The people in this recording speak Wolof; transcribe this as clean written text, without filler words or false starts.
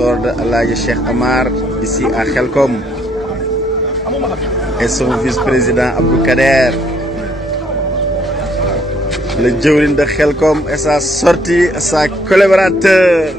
sponsor de Alhaji Cheikh Amar ici à Khelcom et son vice-président Abdou Kader, le jawrin de Khelcom et sa sortie, sa collaborateur.